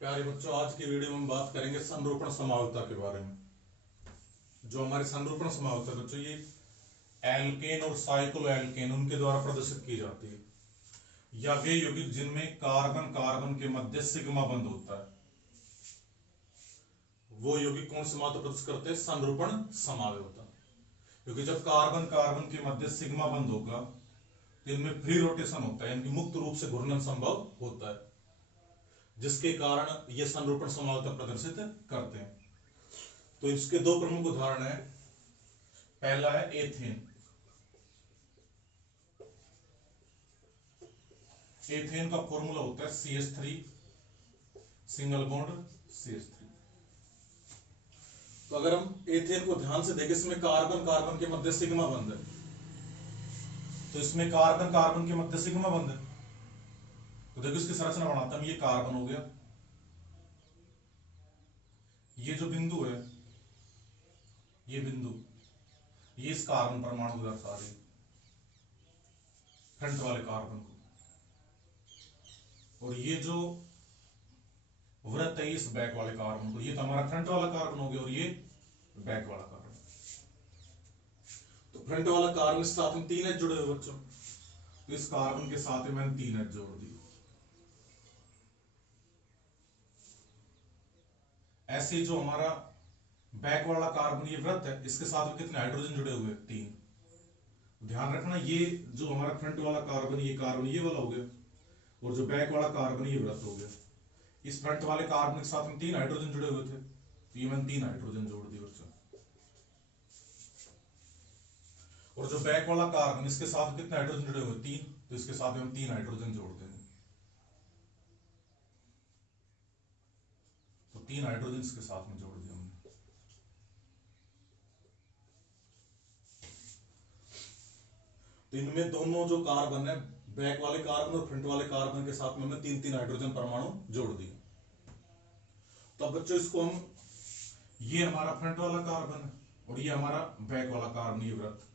प्यारे बच्चों, आज की वीडियो में हम बात करेंगे संरूपण समावता के बारे में। जो हमारी संरूपण समावता बच्चों, ये एल्केन और साइक्लो एल्केन उनके द्वारा प्रदर्शित की जाती है, या वे यौगिक जिनमें कार्बन कार्बन के मध्य सिग्मा बंध होता है, वो यौगिक कौन सी मात्रा प्रदर्शित करते हैं? संरूपण समावता। क्योंकि जब कार्बन कार्बन के मध्य सिग्मा बंध होगा तो इनमें फ्री रोटेशन होता है, यानी कि मुक्त रूप से घूर्णन संभव होता है, जिसके कारण ये संरूपण समावता प्रदर्शित करते हैं। तो इसके दो प्रमुख उदाहरण है। पहला है एथेन। एथेन का फॉर्मूला होता है CH3 सिंगल बॉन्ड CH3। तो अगर हम एथेन को ध्यान से देखें, इसमें कार्बन कार्बन के मध्य सिग्मा बंध है, तो इसमें कार्बन कार्बन के मध्य सिग्मा बंध है। तो देखो इसकी संरचना बनाता हूं। ये कार्बन हो गया, ये जो बिंदु है, ये बिंदु, ये इस कार्बन परमाणु को दर्शा रही है, फ्रंट वाले कार्बन को। और ये जो वृत्त है इस बैक वाले कार्बन को। ये तो हमारा फ्रंट वाला कार्बन हो गया और ये बैक वाला कार्बन। तो फ्रंट वाला कार्बन के साथ में 3 H जुड़े हुए बच्चों, तो इस कार्बन के साथ में मैंने 3 H जोड़ दिए। ऐसे जो हमारा बैक वाला कार्बन ये वृत्त है, इसके साथ में कितने हाइड्रोजन जुड़े हुए? 3। ध्यान रखना, ये जो हमारा फ्रंट वाला कार्बन ये वाला हो गया, और जो बैक वाला कार्बन ये वृत्त हो गया। इस फ्रंट वाले कार्बन के साथ में 3 हाइड्रोजन जुड़े हुए थे, तो ये मैंने 3 हाइड्रोजन जोड़ दिए बच्चों। और जो बैक वाला कार्बन, इसके साथ कितने हाइड्रोजन जुड़े हुए? 3, तो इसके साथ में हम 3 हाइड्रोजन जोड़ देंगे। तो 3 हाइड्रोजन इसके साथ में जोड़ दिया हमने। तो इनमें दोनों जो कार्बन है, बैक वाले कार्बन और फ्रंट वाले कार्बन के साथ में हमने 3-3 हाइड्रोजन परमाणु जोड़ दिए। तो अब बच्चों इसको हम, ये हमारा फ्रंट वाला कार्बन है और ये हमारा बैक वाला कार्बन, ये वृत्त।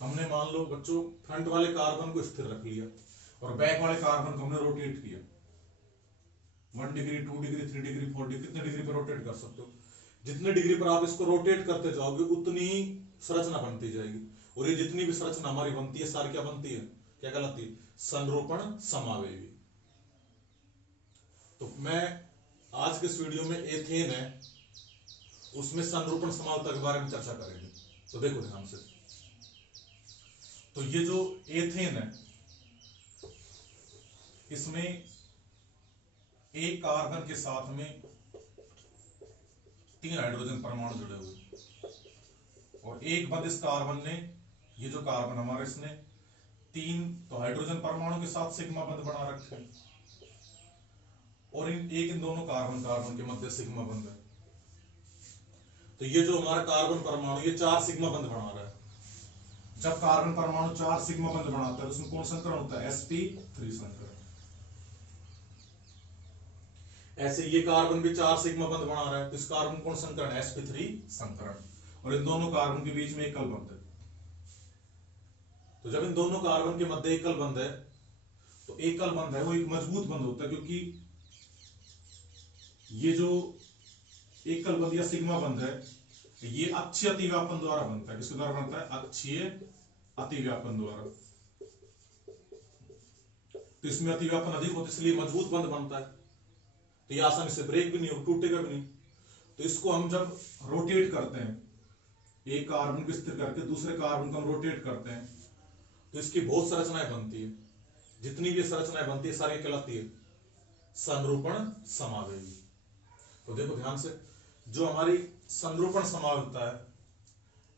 हमने मान लो बच्चों फ्रंट वाले कार्बन को स्थिर रख लिया और बैक वाले कार्बन को हमने रोटेट किया 1 डिग्री, 2 डिग्री, 3 डिग्री, 4 डिग्री, कितने डिग्री पर रोटेट कर सकते हो। जितने डिग्री पर आप इसको रोटेट करते जाओगे उतनी ही संरचना बनती जाएगी। और ये जितनी भी संरचना हमारी बनती है, सारी क्या बनती है? क्या कहलाती है? संरूपण समावेवी। तो मैं आज के इस वीडियो में एथेन है, उसमें संरूपण समावता के बारे में चर्चा करेंगे। तो देखो ध्यान से। तो ये जो एथेन है, इसमें एक कार्बन के साथ में 3 हाइड्रोजन परमाणु जुड़े हुए, और एक बंद इस कार्बन ने, ये जो कार्बन हमारे, इसने 3 तो हाइड्रोजन परमाणु के साथ सिग्मा बंध बना रखे, और इन दोनों कार्बन कार्बन के मध्य सिग्मा बंध है। तो ये जो हमारा कार्बन परमाणु, ये 4 सिग्मा बंध बना रहा है। जब कार्बन परमाणु 4 सिग्मा बंध बनाता है, उसमें कौन संकरण होता है? sp3 संकरण। ऐसे ये कार्बन भी 4 सिग्मा बंध बना रहा है, तो इस कार्बन कौन संकरण है? sp3 संकरण। और इन दोनों कार्बन के बीच में एकल बंध है। तो जब इन दोनों कार्बन के मध्य एकल बंध है, तो एकल बंध है वो एक मजबूत बंध होता है, क्योंकि ये जो एकल बंध या सिग्मा बंध है, ये अक्षीय अतिव्यापन द्वारा बनता है। किसके द्वारा बनता है? अक्षीय अतिव्यापन द्वारा। तो इसमें अतिव्यापन अधिक होता है, इसलिए मजबूत बंध बनता है। तो ये आसानी से ब्रेक भी नहीं और टूटेगा भी नहीं। तो इसको हम जब रोटेट करते हैं, एक कार्बन को स्थिर करके दूसरे कार्बन को हम रोटेट करते हैं, तो इसकी बहुत संरचनाएं बनती है। जितनी भी संरचनाएं बनती है सारी कहलाती है संरूपण समावेवी। तो देखो ध्यान से, जो हमारी संरूपण समावता है,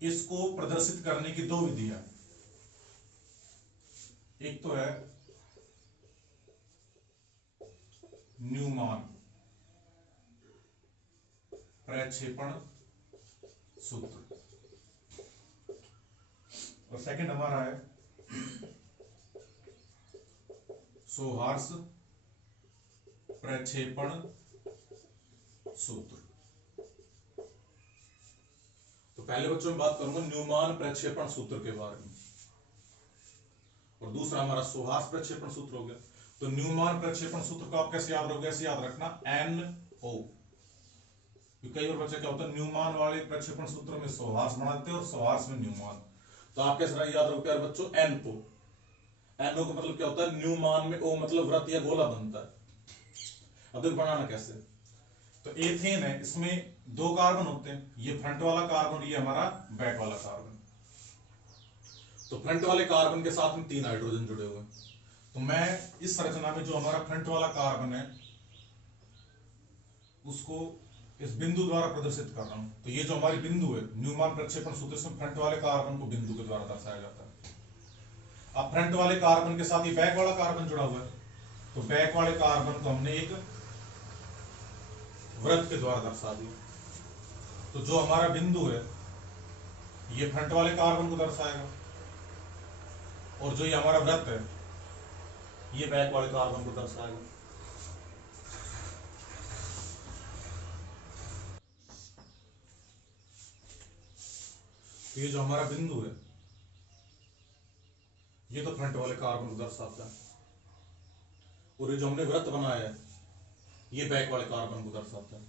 इसको प्रदर्शित करने की 2 विधियां। एक तो है न्यूमान प्रक्षेपण सूत्र, और सेकंड हमारा है सोहार्स प्रक्षेपण सूत्र। तो पहले बच्चों में बात करूंगा न्यूमान प्रक्षेपण सूत्र के बारे में, और दूसरा हमारा सोहार्स प्रक्षेपण सूत्र हो गया। तो न्यूमान प्रक्षेपण सूत्र को आप कैसे याद रखोगे, ऐसे याद रखना NO। कई बार बच्चा क्या होता है न्यूमान वाले प्रक्षेपण सूत्र में सौहार्स बनाते हैं और सौहार्स में न्यूमान, तो आप कैसे याद रखोगे यार बच्चों NO। NO का मतलब क्या होता है न्यूमान में O मतलब वृत्त या गोला बनता है। अब देखो बनाना कैसे, तो एथेन है, इसमें 2 कार्बन होते हैं, ये फ्रंट वाला कार्बन, ये हमारा बैक वाला कार्बन। तो फ्रंट वाले कार्बन के साथ में 3 हाइड्रोजन जुड़े हुए हैं, तो मैं इस संरचना में जो हमारा फ्रंट वाला कार्बन है उसको इस बिंदु द्वारा प्रदर्शित कर रहा हूं। तो ये जो हमारी बिंदु है न्यूमान प्रक्षेपण सूत्र से फ्रंट वाले कार्बन को बिंदु के द्वारा दर्शाया जाता है। अब फ्रंट वाले कार्बन के साथ ये बैक वाला कार्बन जुड़ा हुआ है, तो बैक वाले कार्बन को हमने एक वृत्त के द्वारा दर्शा दिया। तो जो हमारा बिंदु है ये फ्रंट वाले कार्बन को दर्शाएगा, और जो ये हमारा वृत्त है ये बैक वाले कार्बन को दर्शाएगा। तो ये जो हमारा बिंदु है ये तो फ्रंट वाले कार्बन को दर्शाता है, और ये जो हमने वृत्त बनाया है ये बैक वाले कार्बन को दर्शाता है।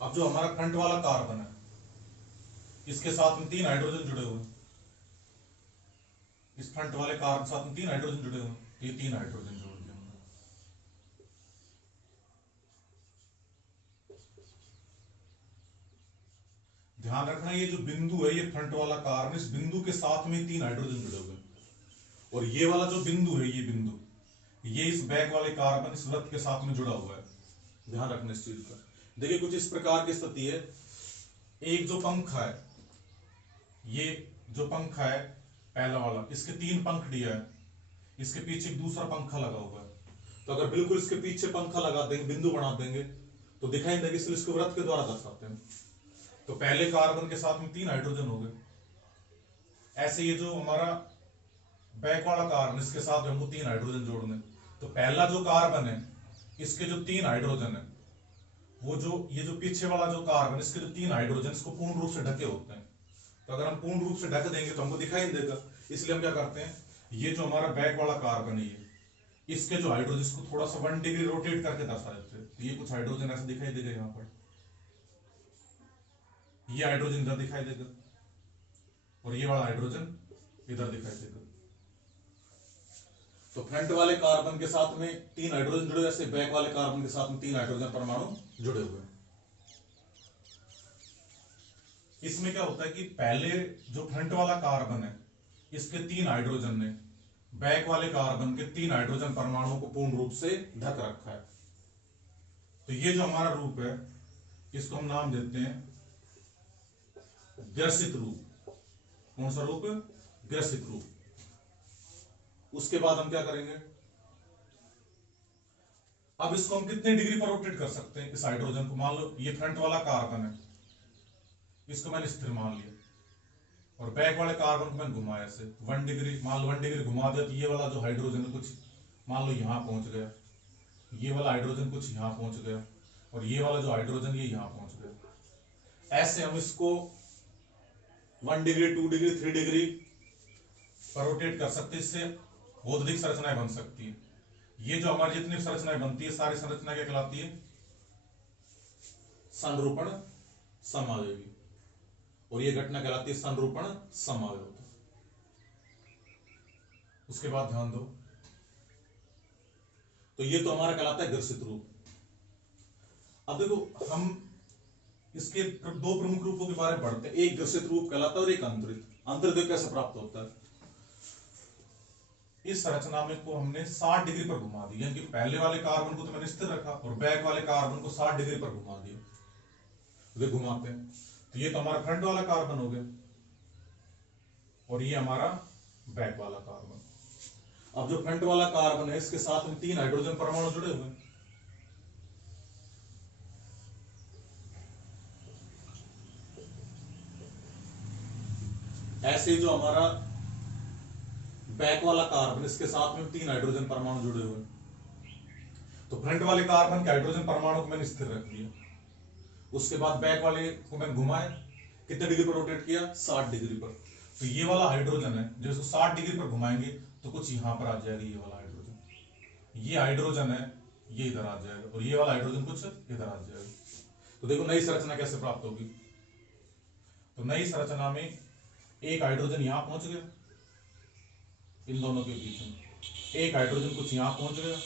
अब जो हमारा फ्रंट वाला कार्बन है इसके साथ में 3 हाइड्रोजन जुड़े हुए हैं, इस फ्रंट वाले कार्बन के साथ में 3 हाइड्रोजन जुड़े हुए हैं, ये 3 हाइड्रोजन जोड़ दिए हमने। ध्यान रखना ये जो बिंदु है ये फ्रंट वाला कार्बन, इस बिंदु के साथ में 3 हाइड्रोजन जुड़े हुए हैं, और ये वाला जो बिंदु है ये बिंदु ये इस बैक वाले कार्बन इस वृत्त के साथ में जुड़ा हुआ है। ध्यान रखना इस चीज का। देखिए कुछ इस प्रकार की स्थिति है, एक जो पंखा है, ये जो पंखा है पहला वाला, इसके 3 पंख दिया है, इसके पीछे एक दूसरा पंखा लगा हुआ है। तो अगर बिल्कुल इसके पीछे पंखा लगा देंगे, बिंदु बना देंगे तो दिखाई देंगे, इसलिए इसको वृत्त के द्वारा दर्शाते हैं। तो पहले कार्बन के साथ में 3 हाइड्रोजन हो गए। ऐसे ये जो हमारा बैक वाला कार्बन इसके साथ हमको 3 हाइड्रोजन जोड़ने, तो पहला जो कार्बन है इसके जो 3 हाइड्रोजन है वो जो ये जो पीछे वाला जो कार्बन इसके जो 3 हाइड्रोजन इसको पूर्ण रूप से ढके होते हैं। तो अगर हम पूर्ण रूप से ढक देंगे तो हमको दिखाई नहीं देगा, इसलिए हम क्या करते हैं ये जो हमारा बैक वाला कार्बन है इसके जो हाइड्रोजन इसको थोड़ा सा 1 डिग्री रोटेट करके दर्शा देते हैं। तो ये कुछ हाइड्रोजन ऐसे दिखाई देगा, यहाँ पर ये हाइड्रोजन इधर दिखाई देगा और ये वाला हाइड्रोजन इधर दिखाई देगा। तो फ्रंट वाले कार्बन के साथ में 3 हाइड्रोजन जुड़े, जैसे बैक वाले कार्बन के साथ में 3 हाइड्रोजन परमाणु जुड़े हुए। इसमें क्या होता है कि पहले जो फ्रंट वाला कार्बन है इसके 3 हाइड्रोजन ने बैक वाले कार्बन के 3 हाइड्रोजन परमाणुओं को पूर्ण रूप से ढक रखा है। तो ये जो हमारा रूप है इसको हम नाम देते हैं ग्रसित रूप। कौन सा रूप? ग्रसित रूप। उसके बाद हम क्या करेंगे, अब इसको हम कितने डिग्री पर रोटेट कर सकते हैं इस हाइड्रोजन को। मान लो ये फ्रंट वाला कार्बन है, इसको मैंने स्थिर मान लिया, और बैक वाले कार्बन को मैंने घुमाया ऐसे 1 डिग्री, मान लो 1 डिग्री घुमा दिया, तो ये वाला जो हाइड्रोजन है कुछ मान लो यहां पहुंच गया, ये वाला हाइड्रोजन कुछ यहां पहुंच गया, और ये वाला जो हाइड्रोजन ये यहां पहुंच गया। ऐसे हम इसको 1 डिग्री 2 डिग्री 3 डिग्री पर रोटेट कर सकते, इससे बहुत अधिक संरचनाएं बन सकती है। ये जो हमारी जितनी संरचनाएं बनती है सारी संरचना क्या कहलाती है? संरूपण समावेगी, और ये घटना कहलाती है संरूपण समावेग। उसके बाद ध्यान दो, तो ये तो हमारा कहलाता है ग्रसित रूप। अब देखो हम इसके 2 प्रमुख रूपों के बारे में पढ़ते हैं, एक ग्रसित रूप कहलाता है और एक अंतरित। अंतरित कैसे प्राप्त होता है? इस संरचना में को हमने 60 डिग्री पर घुमा दिया, यानी कि पहले वाले कार्बन को तो मैंने स्थिर रखा और बैक वाले कार्बन को 60 डिग्री पर घुमा दिया। तो घुमाते हैं तो ये तो हमारा फ्रंट वाला कार्बन हो गया, और ये हमारा बैक वाला कार्बन। अब जो फ्रंट वाला कार्बन है इसके साथ में 3 हाइड्रोजन परमाणु जुड़े हुए हैं। ऐसे जो हमारा बैक वाला कार्बन इसके साथ में 3 हाइड्रोजन परमाणु जुड़े हुए हैं। तो फ्रंट वाले कार्बन के हाइड्रोजन परमाणु को मैंने स्थिर रख लिया, उसके बाद बैक वाले को मैंने घुमाया, कितने डिग्री पर रोटेट किया? 60 डिग्री पर। तो ये वाला हाइड्रोजन है जो इसको 60 डिग्री पर घुमाएंगे तो कुछ यहां पर आ जाएगा ये वाला हाइड्रोजन, ये हाइड्रोजन है, ये इधर आ जाएगा, और ये वाला हाइड्रोजन कुछ इधर आ जाएगा। तो देखो नई संरचना कैसे प्राप्त होगी। तो नई संरचना में एक हाइड्रोजन यहां पहुंच गया इन दोनों के बीच में, एक हाइड्रोजन कुछ यहां पहुंच गया,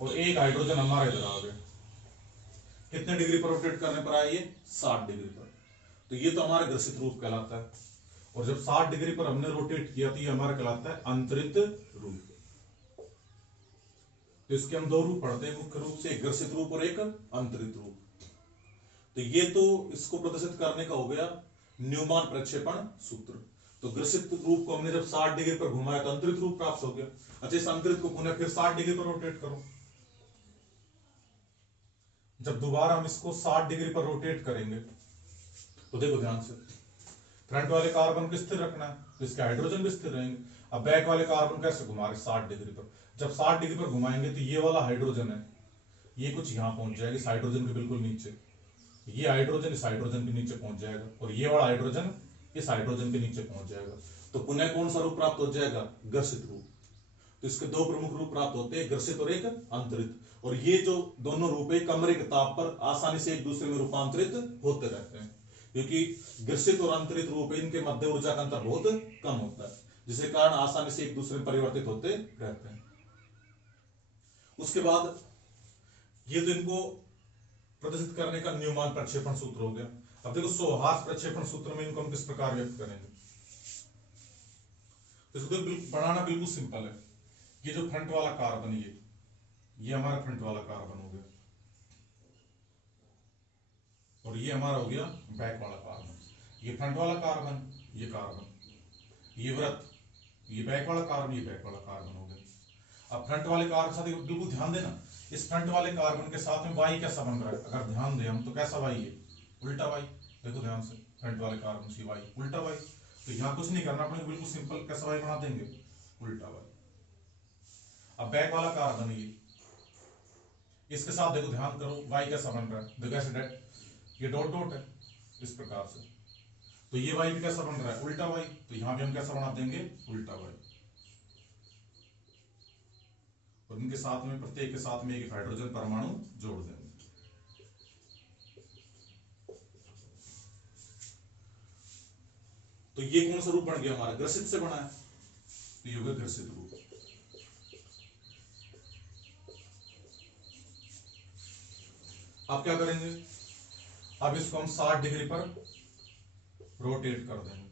और एक हाइड्रोजन हमारा इधर आ गया। कितने डिग्री पर रोटेट करने पर आया ये? 60 डिग्री पर। तो ये तो हमारा ग्रसित रूप कहलाता है, और जब 60 डिग्री पर हमने रोटेट किया तो ये हमारा कहलाता है अंतरित रूप। तो इसके हम दो रूप पढ़ते हैं मुख्य रूप से, एक ग्रसित रूप और एक अंतरित रूप। तो ये तो इसको प्रदर्शित करने का हो गया न्यूमान प्रक्षेपण सूत्र। तो ग्रसित रूप को हमने जब 60 डिग्री पर घुमाया तो अंतरित रूप प्राप्त हो गया। अच्छा, इस अंतरित को पुनः फिर 60 डिग्री पर रोटेट करो। जब दोबारा हम इसको 60 डिग्री पर रोटेट करेंगे तो देखो ध्यान से, फ्रंट वाले कार्बन को स्थिर रखना है तो इसके हाइड्रोजन भी स्थिर रहेंगे। अब बैक वाले कार्बन कैसे घुमा रहे? 60 डिग्री पर। जब 60 डिग्री पर घुमाएंगे तो ये वाला हाइड्रोजन है, ये कुछ यहां पहुंच जाएगा इस हाइड्रोजन के बिल्कुल नीचे, ये हाइड्रोजन इस हाइड्रोजन के नीचे पहुंच जाएगा, और ये वाला हाइड्रोजन इस हाइड्रोजन के नीचे पहुंच जाएगा। तो पुनः कौन सा रूप प्राप्त हो जाएगा? ग्रसित रूप। तो इसके दो प्रमुख रूप प्राप्त होते हैं, ग्रसित और एक अंतरित। और ये जो दोनों रूप है कमरे के ताप पर आसानी से एक दूसरे में रूपांतरित होते रहते हैं, क्योंकि ग्रसित और अंतरित रूप इनके मध्य ऊर्जा का अंतर बहुत कम होता है, जिसके कारण आसानी से एक दूसरे में परिवर्तित होते रहते हैं। उसके बाद ये तो इनको प्रदर्शित करने का न्यूमान प्रक्षेपण सूत्र हो गया। अब देखो सोहास प्रक्षेपण सूत्र में इनको हम किस प्रकार व्यक्त करेंगे। तो इसको बनाना बिल्कुल सिंपल है। ये जो फ्रंट वाला कार्बन, ये हमारा फ्रंट वाला कार्बन हो गया, और ये हमारा हो गया बैक वाला कार्बन। ये फ्रंट वाला कार्बन, ये कार्बन, ये वृत्त, ये बैक वाला कार्बन, ये बैक वाला कार्बन हो गया। अब फ्रंट वाले कार्बन साथ बिल्कुल ध्यान देना, इस फ्रंट वाले कार्बन के साथ में वाई कैसा बन रहा है? अगर ध्यान दें हम तो कैसा वाई है? उल्टा वाई। देखो ध्यान से, फ्रंट वाले कार्बन की वाई उल्टा वाई। तो यहां कुछ नहीं करना अपने, बिल्कुल सिंपल कैसा वाई बना देंगे? उल्टा वाई। अब बैक वाला कार्बन इसके साथ देखो ध्यान करो वाई कैसा बन रहा है? देखो ऐसे ये डॉट डॉट है इस प्रकार से, तो ये वाई भी कैसा बन रहा है? उल्टा वाई। तो यहां भी हम कैसा बना देंगे? उल्टा वाई। और इनके साथ में प्रत्येक के साथ में एक हाइड्रोजन परमाणु जोड़ देंगे। तो ये कौन सा रूप बन गया हमारा? ग्रसित से बना है, तो ये हो गया ग्रसित रूप। अब क्या करेंगे? अब इसको हम 60 डिग्री पर रोटेट कर देंगे।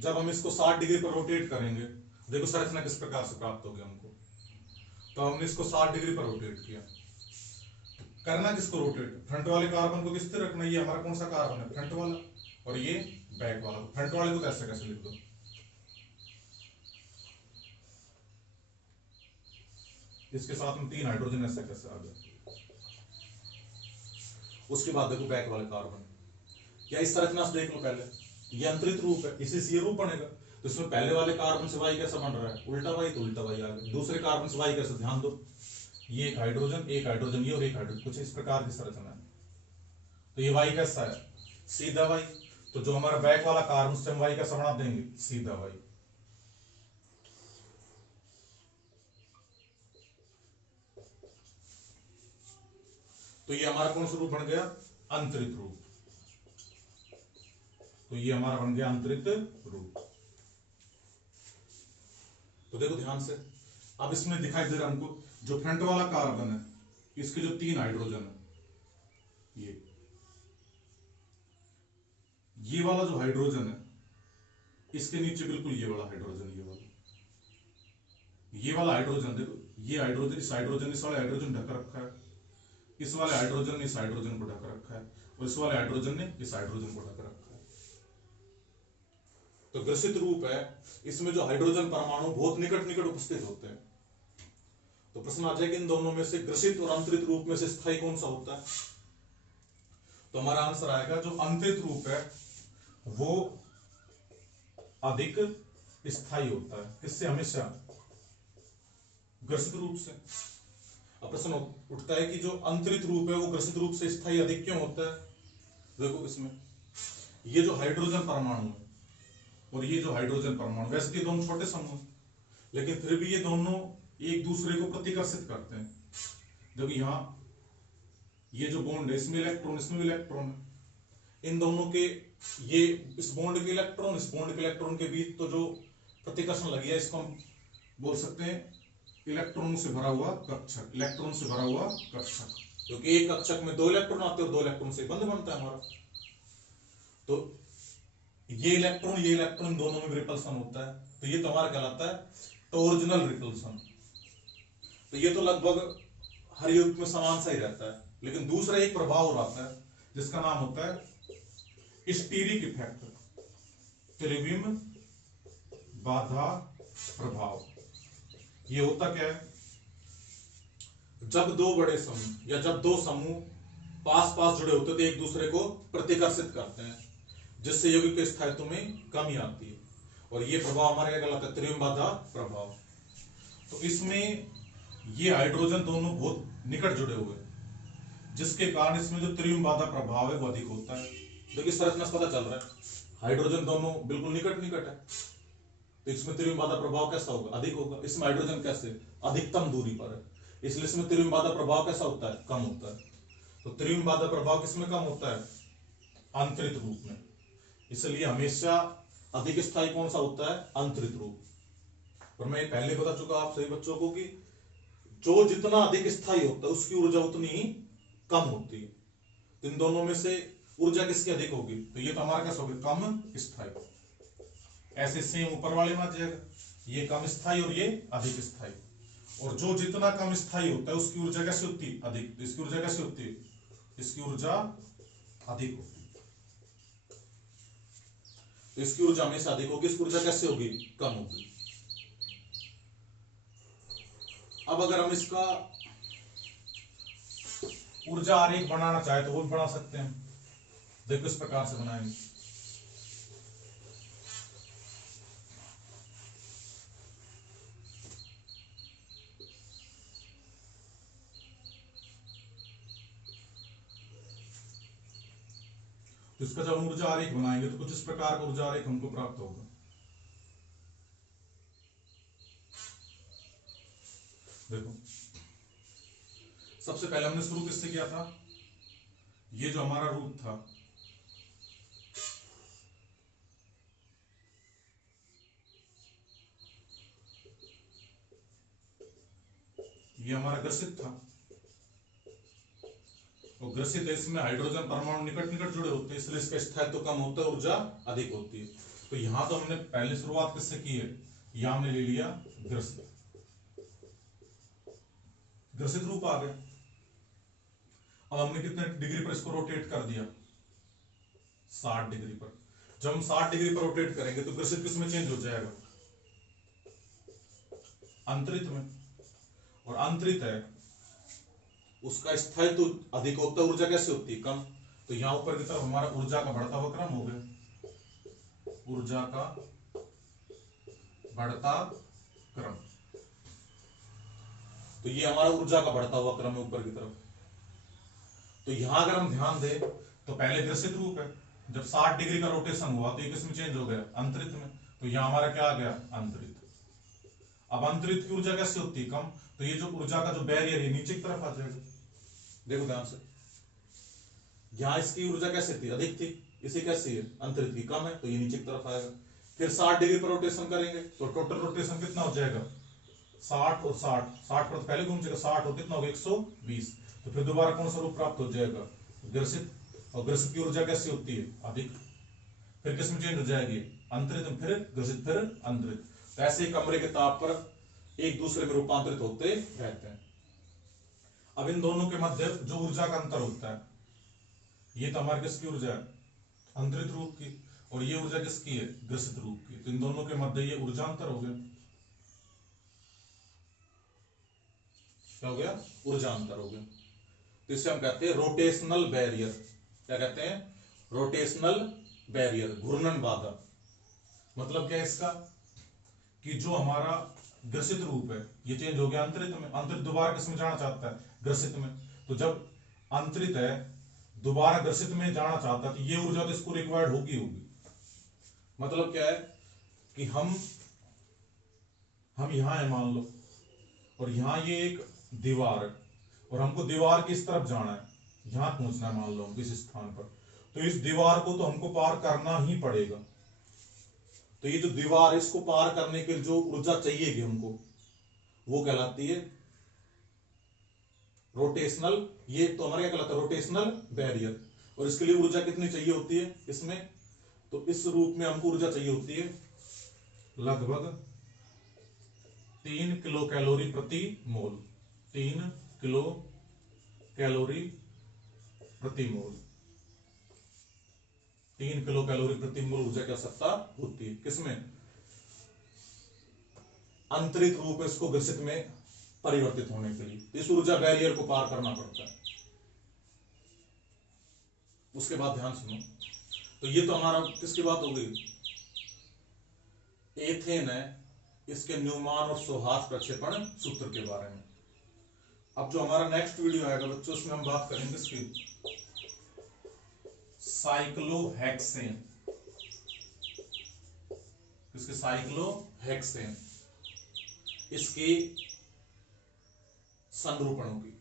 जब हम इसको 60 डिग्री पर रोटेट करेंगे, देखो संरचना किस प्रकार से प्राप्त होगी हमको। तो हमने इसको 60 डिग्री पर रोटेट किया। करना किसको रोटेट? फ्रंट वाले कार्बन को किस तरह रखना? ये हमारा कौन सा कार्बन है? फ्रंट वाला, और ये बैक वाला। फ्रंट वाले को कैसे कैसे लिख दो? इसके साथ में 3 हाइड्रोजन ऐसे कैसे आ गए। उसके बाद देखो बैक वाले कार्बन, क्या इस संरचना से देख लो पहले, ये अंतरित रूप है, इसी से ये रूप बनेगा। तो इसमें पहले वाले कार्बन से वाई कैसा बन रहा है? उल्टा वाई। तो उल्टा वाई आ गया। दूसरे कार्बन से वाई कैसे? ध्यान दो, ये एक हाइड्रोजन ये और एक हाइड्रोजन, कुछ इस प्रकार की संरचना है। तो ये वाई कैसा है? सीधा वाई। तो जो हमारा बैक वाला कार्बन से हम वाई कैसा बना देंगे? सीधा वाई। तो ये हमारा कौन सा रूप बन गया? अंतरित रूप। तो ये हमारा बन गया अंतरित रूप। तो देखो ध्यान से, अब इसमें दिखाई दे रहा हमको जो फ्रंट वाला कार्बन है, इसके जो 3 हाइड्रोजन है, ये वाला जो हाइड्रोजन है, इसके नीचे बिल्कुल ये वाला हाइड्रोजन, ये वाला हाइड्रोजन देखो, ये हाइड्रोजन इस वाले हाइड्रोजन ढक रखा है, इस वाले हाइड्रोजन ने इस हाइड्रोजन को ढक रखा है, और इस वाले हाइड्रोजन ने इस हाइड्रोजन को ढक रखा है। तो ग्रसित रूप है, इसमें जो हाइड्रोजन परमाणु बहुत निकट निकट उपस्थित होते हैं। तो प्रश्न आ जाए कि इन दोनों में से ग्रसित और अंतरित रूप में से स्थायी कौन सा होता है? तो हमारा आंसर आएगा जो अंतरित रूप है वो अधिक स्थायी होता है। किससे? हमेशा ग्रसित रूप से। अब प्रश्न उठता है कि जो अंतरित रूप है वो ग्रसित रूप से स्थायी अधिक क्यों होता है? देखो इसमें ये जो हाइड्रोजन परमाणु है और ये जो हाइड्रोजन परमाणु, वैसे ये दोनों छोटे समूह, लेकिन फिर भी ये दोनों एक दूसरे को प्रतिकर्षित करते हैं। देखो यहाँ ये जो बॉन्ड है इसमें इलेक्ट्रॉन, इसमें भी इलेक्ट्रॉन है, इन दोनों के ये इस बॉन्ड के इलेक्ट्रॉन, इस बॉन्ड के इलेक्ट्रॉन के बीच तो जो प्रतिकर्षण लगी है इसको हम बोल सकते हैं इलेक्ट्रॉनों से भरा हुआ कक्षक, इलेक्ट्रॉन से भरा हुआ कक्षक, क्योंकि एक कक्षक में 2 इलेक्ट्रॉन आते हैं और 2 इलेक्ट्रॉन से बंध बनता है हमारा। तो ये इलेक्ट्रॉन दोनों में रिपल्सन होता है, तो ये तो हमारा कहलाता है टॉर्जनल रिपल्सन। तो ये तो लगभग हर युग में समान सा ही रहता है, लेकिन दूसरा एक प्रभाव और आता है जिसका नाम होता है स्टीरिक इफेक्ट, त्रिविम बाधा प्रभाव। ये होता क्या है, जब 2 बड़े समूह या जब 2 समूह पास पास जुड़े होते तो एक दूसरे को प्रतिकर्षित करते हैं, जिससे यौगिक के स्थायित्व में कमी आती है, और ये प्रभाव हमारे क्या कहलाता है, त्रिविम बाधा प्रभाव। तो इसमें ये हाइड्रोजन दोनों बहुत निकट जुड़े हुए हैं, जिसके कारण इसमें जो त्रिविम बाधा प्रभाव है वो अधिक होता है। देखिए संरचना से पता चल रहा है हाइड्रोजन दोनों बिल्कुल निकट निकट है, तो इसमें त्रिविम बाधा प्रभाव कैसा होगा, अधिक होगा। इसमें हाइड्रोजन कैसे अधिकतम दूरी पर है, इसलिए इसमें त्रिविम बाधा प्रभाव कैसा होता है, कम होता है। तो त्रिविम बाधा प्रभाव किसमें कम होता है, आंतरिक रूप में। इसलिए हमेशा अधिक स्थायी कौन सा होता है, आंतरिक रूप। और मैं पहले बता चुका आप सभी बच्चों को कि जो जितना अधिक स्थायी होता है उसकी ऊर्जा उतनी ही कम होती है। तो इन दोनों में से ऊर्जा किसकी अधिक होगी, तो ये तो हमारा कैसा होगा, कम स्थायी। ऐसे सेम ऊपर वाले में आ जाएगा, ये कम स्थायी और ये अधिक स्थायी। और जो जितना कम स्थायी होता है उसकी ऊर्जा कैसे होती है, अधिक। इसकी ऊर्जा कैसे होती है, इसकी ऊर्जा अधिक होती है। तो इसकी ऊर्जा हमेशा अधिक होगी, इसकी ऊर्जा कैसे होगी, कम होगी। अब अगर हम इसका ऊर्जा आरेख बनाना चाहे तो वो भी बना सकते हैं। देखो इस प्रकार से बनाएंगे। तो इसका जब हम ऊर्जा आरेख बनाएंगे तो कुछ इस प्रकार का ऊर्जा आरेख हमको प्राप्त होगा। देखो सबसे पहले हमने शुरू किससे किया था, ये जो हमारा रूप था ये हमारा ग्रसित था, और ग्रसित इसमें हाइड्रोजन परमाणु निकट निकट जुड़े होते हैं, इसलिए इसका स्थायित्व कम होता है, ऊर्जा अधिक होती है। तो यहां तो हमने पहले शुरुआत किससे की है, यहां हमने ले लिया ग्रसित, ग्रसित रूप आ गया। अब हमने कितने डिग्री पर इसको रोटेट कर दिया, 60 डिग्री पर। जब हम 60 डिग्री पर रोटेट करेंगे तो ग्रसित किसमें चेंज हो जाएगा, अंतरित में। और अंतरित है उसका स्थायित्व अधिक होता है, ऊर्जा कैसे होती है, कम। तो यहां ऊपर की तरफ हमारा ऊर्जा का बढ़ता हुआ क्रम हो गया, ऊर्जा का बढ़ता क्रम। तो ये हमारा ऊर्जा का बढ़ता हुआ क्रम है ऊपर की तरफ। तो यहां अगर हम ध्यान दें तो पहले ग्रसित रूप है, जब 60 डिग्री का रोटेशन हुआ तो ये किसमें चेंज हो गया, अंतरित में। तो यहां हमारा क्या आ गया, अंतरित। अब अंतरित की ऊर्जा कैसे होती है, कम। तो ये जो ऊर्जा का जो बैरियर है नीचे की तरफ आ जाएगा। देखो ध्यान से, यहां इसकी ऊर्जा कैसे थी, अधिक थी, इसे कैसे है, अंतरित की, कम है, तो ये नीचे की तरफ आएगा। फिर 60 डिग्री पर रोटेशन करेंगे तो टोटल रोटेशन कितना हो जाएगा, 60 और 60, 60 पर पहले घूम जाएगा, 60 और कितना होगा, 120। तो फिर दोबारा कौन सा रूप प्राप्त हो जाएगा, ग्रसित। और ग्रसित की ऊर्जा कैसी होती है, अधिक। फिर किसमें चेंज हो जाएगी, अंतरित, फिर ग्रसित, फिर अंतरित। तो ऐसे ही कमरे के ताप पर एक दूसरे में रूपांतरित होते रहते हैं। अब इन दोनों के मध्य जो ऊर्जा का अंतर होता है, ये तो हमारे किसकी ऊर्जा है, अंतरित रूप की, और ये ऊर्जा किसकी है, ग्रसित रूप की। तो इन दोनों के मध्य ये ऊर्जा अंतर हो गया, क्या हो गया, ऊर्जा अंतर हो गया। तो इसे हम कहते हैं रोटेशनल बैरियर। क्या कहते हैं, रोटेशनल बैरियर, घूर्णन बाधा। मतलब क्या है इसका, कि जो हमारा ग्रसित रूप है ये चेंज हो गया अंतरित में, अंतरित दोबारा किसमें जाना चाहता है, ग्रसित में। तो जब अंतरित है दोबारा ग्रसित में जाना चाहता है तो ये ऊर्जा तो इसको रिक्वायर्ड होगी होगी। मतलब क्या है कि हम यहां है मान लो, और यहाँ ये एक दीवार है और हमको दीवार की इस तरफ जाना है, यहां पहुंचना है मान लो इस स्थान पर, तो इस दीवार को तो हमको पार करना ही पड़ेगा। तो ये जो दीवार है इसको पार करने के लिए जो ऊर्जा चाहिएगी हमको वो कहलाती है रोटेशनल, ये तो हमारे क्या कहलाता है रोटेशनल बैरियर। और इसके लिए ऊर्जा कितनी चाहिए होती है इसमें, तो इस रूप में हमको ऊर्जा चाहिए होती है लगभग 3 किलो कैलोरी प्रति मोल, 3 किलो कैलोरी प्रति मोल, 3 किलो कैलोरी प्रति मोल ऊर्जा की आवश्यकता होती है किसमें, अंतरित रूप में इसको ग्रसित में परिवर्तित होने के लिए। इस ऊर्जा बैरियर को पार करना पड़ता है। उसके बाद ध्यान सुनो, तो ये तो हमारा किसकी बात हो गई, एथेन है, इसके न्यूमान और सोहास प्रक्षेपण सूत्र के बारे में। अब जो हमारा नेक्स्ट वीडियो आएगा बच्चों उसमें हम बात करेंगे इसकी साइक्लोहेक्सेन, इसके साइक्लोहेक्सेन इसके संरूपणों की।